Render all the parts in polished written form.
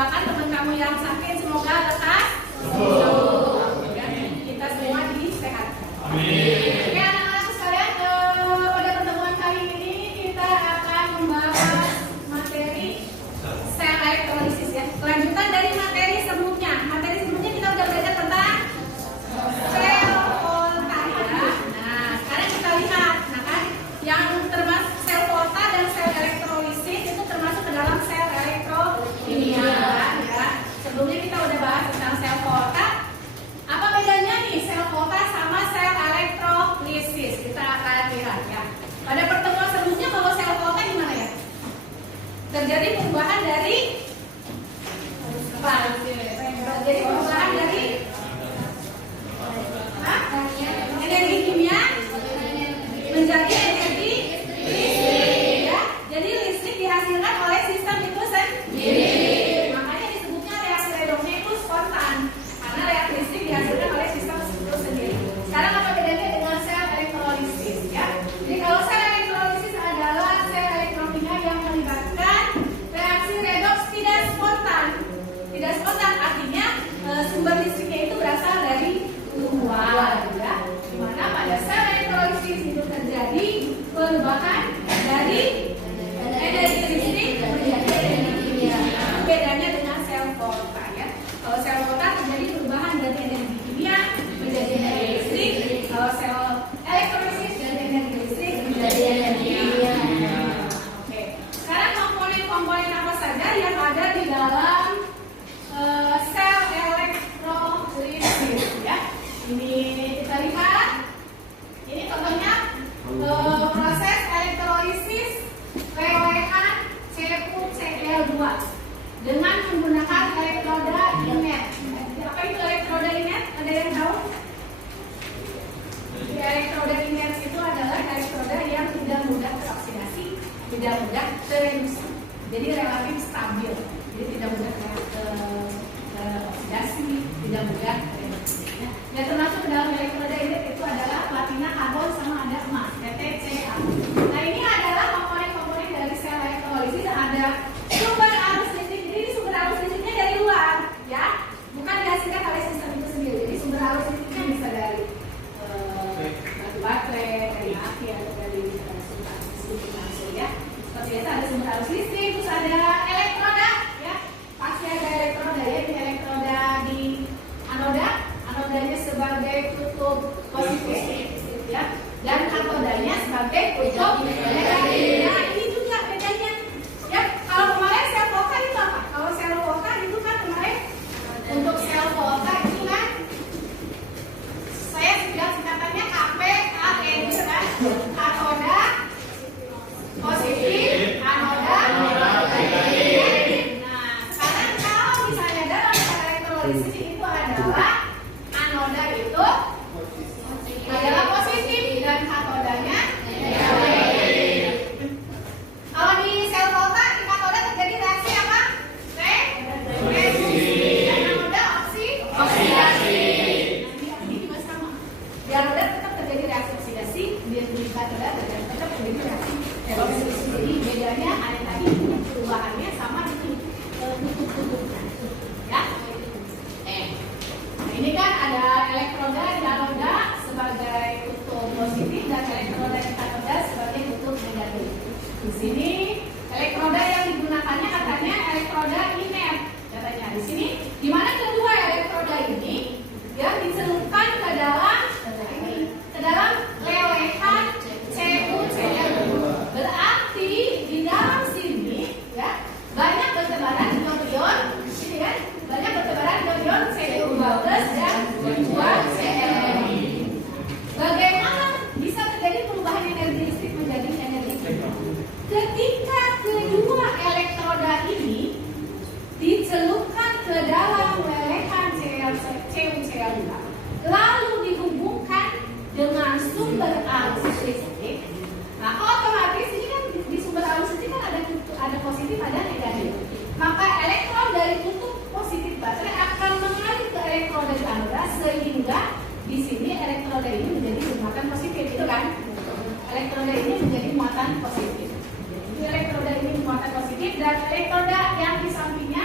doakan teman kamu yang sakit semoga lekas sembuh. Kita semua disehatkan. Amin. Oke anak-anak sekalian, pada pertemuan kali ini kita akan membahas materi sel elektrolisis ya. Kelanjutan dari materi sebelumnya. Materi sebelumnya kita udah belajar tentang sel volta ya. Nah, sekarang kita lihat, nah kan yang termasuk sel volta dan sel elektrolisis itu termasuk ke dalam sel elektrokimia ya. Sebelumnya kita udah bahas tentang sel volta. Apa bedanya nih sel volta sama sel elektrolisis? Kita akan lihat ya. Pada pertemuan sebelumnya bahwa sel volta gimana ya? Terjadi perubahan dari apa? Terjadi perubahan dari energi kimia menjadi energi listrik ya. Jadi listrik dihasilkan oleh sistem itu sendiri. Makanya disebutnya reaksi redoknya itu spontan karena reaksi listrik dihasilkan oleh sistem itu sendiri. Sekarang apa bedanya dengan sel elektrolisis ya? Jadi kalau sel elektrolisis adalah sel elektrokimia yang melibatkan reaksi redoks tidak spontan. Tidak spontan artinya sumber listriknya itu berasal dari luar ya. Dimana pada sel elektrolisis itu terjadi perubahan dari energi listrik menjadi energi kimia. Bedanya dengan sel volta ya. Kalau sel volta terjadi perubahan dari energi kimia menjadi energi listrik. Kalau sel elektrolisis dari energi listrik menjadi energi kimia. Oke. Sekarang komponen-komponen apa saja yang ada di dalam sel elektrolisis ya. Ini kita lihat. Ini contohnya proses elektrolisis lelehan CuCl2 dengan menggunakan elektroda inet. Apa itu elektroda inet? Ada yang tahu? Elektroda inet itu adalah elektroda yang tidak mudah teroksidasi, tidak mudah tereduksi. Jadi relatif stabil. Jadi tidak mudah teroksidasi, tidak mudah tereduksi. Yang termasuk dalam elektroda inet itu adalah platina, karbon, sama ada emas, TTCA. Nah ini adalah komponen-komponen dari sel elektrolisis. Ada sumber arus listrik. Jadi sumber arus listriknya dari luar, ya, bukan dihasilkan oleh sistem itu sendiri. Jadi sumber arus listriknya bisa dari batu baterai, dari api atau dari listrik langsung, ya. Seperti biasa ada sumber arus listrik, terus ada elektroda, ya. Pasti ada elektroda, ya. Ini elektroda di anoda. Anodanya sebagai tutup positif, ya, dan katodanya sebagai tutup negatif. Nah ini juga bedanya, ya. Kalau kemarin sel volta itu apa? Kalau sel volta itu kan kemarin untuk sel volta itu kan saya bilang singkatannya KPAE gitu kan, katoda positif, anoda negatif. Nah sekarang kalau misalnya dalam sel elektrolisis itu adalah anoda itu adalah positif dan katodanya negatif. Kalau di sel volta di katoda terjadi reaksi apa? Reduksi. Dan anoda oksidasi. Ini juga sama. Di anoda tetap terjadi reaksi oksidasi, di katoda tetap terjadi reaksi reduksi. Jadi bedanya ada tadi perubahannya sama di tutup-tutupnya. Ya. Ini kan ada elektroda di anoda sebagai tutup positif dan elektroda di katoda sebagai tutup negatif. Di sini elektroda yang digunakannya katanya elektroda inet. Katanya di sini di mana kedua elektroda ini yang dicelupkan ke dalam lelehan CuCl2. Berarti di dalam sini ya banyak bertebaran ion-ion, ini kan banyak bertebaran ion Cu12 dan 2Cl. Bagaimana bisa terjadi perubahan energi listrik menjadi energi kimia? Ketika kedua elektroda ini dicelupkan ke dalam lelehan CuCl2, lalu dihubungkan dengan sumber arus listrik, maka otomatis ini kan di sumber arus listrik kan ada positif, ada negatif. Maka elektron dari kutub positif baterai akan mengalir ke elektroda di anoda sehingga di sini elektroda ini menjadi muatan positif, itu kan? Elektroda ini menjadi muatan positif. Jadi elektroda ini muatan positif dan elektroda yang di sampingnya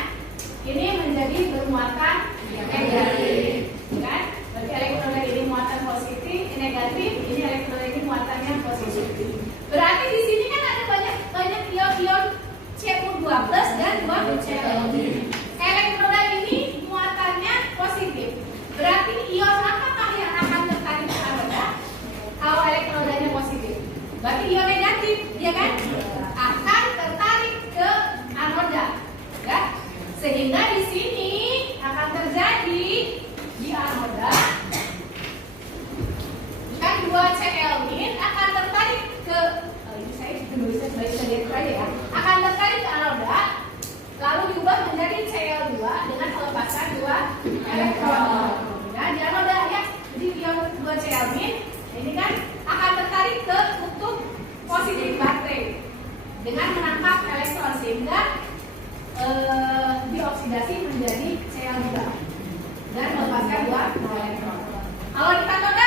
ini menjadi bermuatan negatif, kan? Berarti elektroda ini muatan positif, negatif, ini elektroda ini muatannya positif. Berarti di sini kan ada banyak ion-ion Cu2+ dan 2Cl. Elektroda ini muatannya positif. Berarti ion apakah yang akan tertarik ke anoda? Kalau elektrodanya positif. Berarti ion negatif, ya kan? Akan tertarik ke anoda, ya. Sehingga di sini akan terjadi di anoda kan 2Cl akan tertarik ke ini saya tulisnya sebagai aja ya. Akan tertarik ke anoda lalu diubah menjadi Cl2 dengan pelepasan 2 elektron. Nah, di anoda ya. Jadi ion 2Cl ini kan akan tertarik ke kutub positif baterai dengan menangkap elektron sehingga dioksidasi menjadi Cl2 dan melepaskan 2 elektron. Kalau di katoda